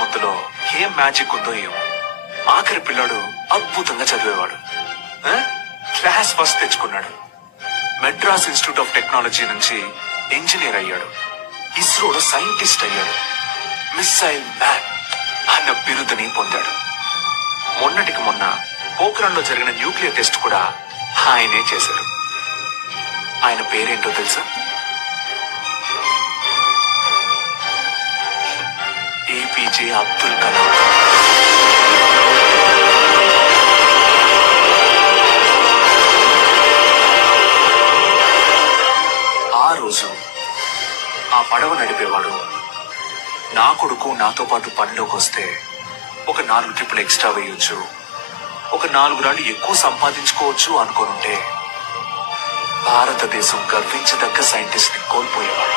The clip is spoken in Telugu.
ముద్దులో ఏం మ్యాజిక్ ఉందో ఏమో. ఆఖరి పిల్లాడు అద్భుతంగా చదివేవాడు. క్లాస్ ఫస్ట్ తెచ్చుకున్నాడు. మెడ్రాస్ ఇన్స్టిట్యూట్ ఆఫ్ టెక్నాలజీ నుంచి ఇంజనీర్ అయ్యాడు. ఇస్రోలో సైంటిస్ట్ అయ్యాడు. మిస్సైల్ మ్యాన్ అన్న బిరుదుని పొందాడు. మొన్నటికి మొన్న పోఖ్రాన్ లో జరిగిన న్యూక్లియర్ టెస్ట్ కూడా ఆయనే చేశాడు. ఆయన పేరేంటో తెలుసా? ఏపీజే అబ్దుల్ కలాం. ఆ రోజు ఆ పడవ నడిపేవాడు నా కొడుకు నాతో పాటు పనిలోకి వస్తే ఒక 4 ట్రిప్పులు ఎక్స్ట్రా వేయొచ్చు, ఒక 4 రాళ్ళు ఎక్కువ సంపాదించుకోవచ్చు అనుకోనుంటే భారతదేశం గర్వించదగ్గ సైంటిస్ట్ ని కోల్పోయేవాడు.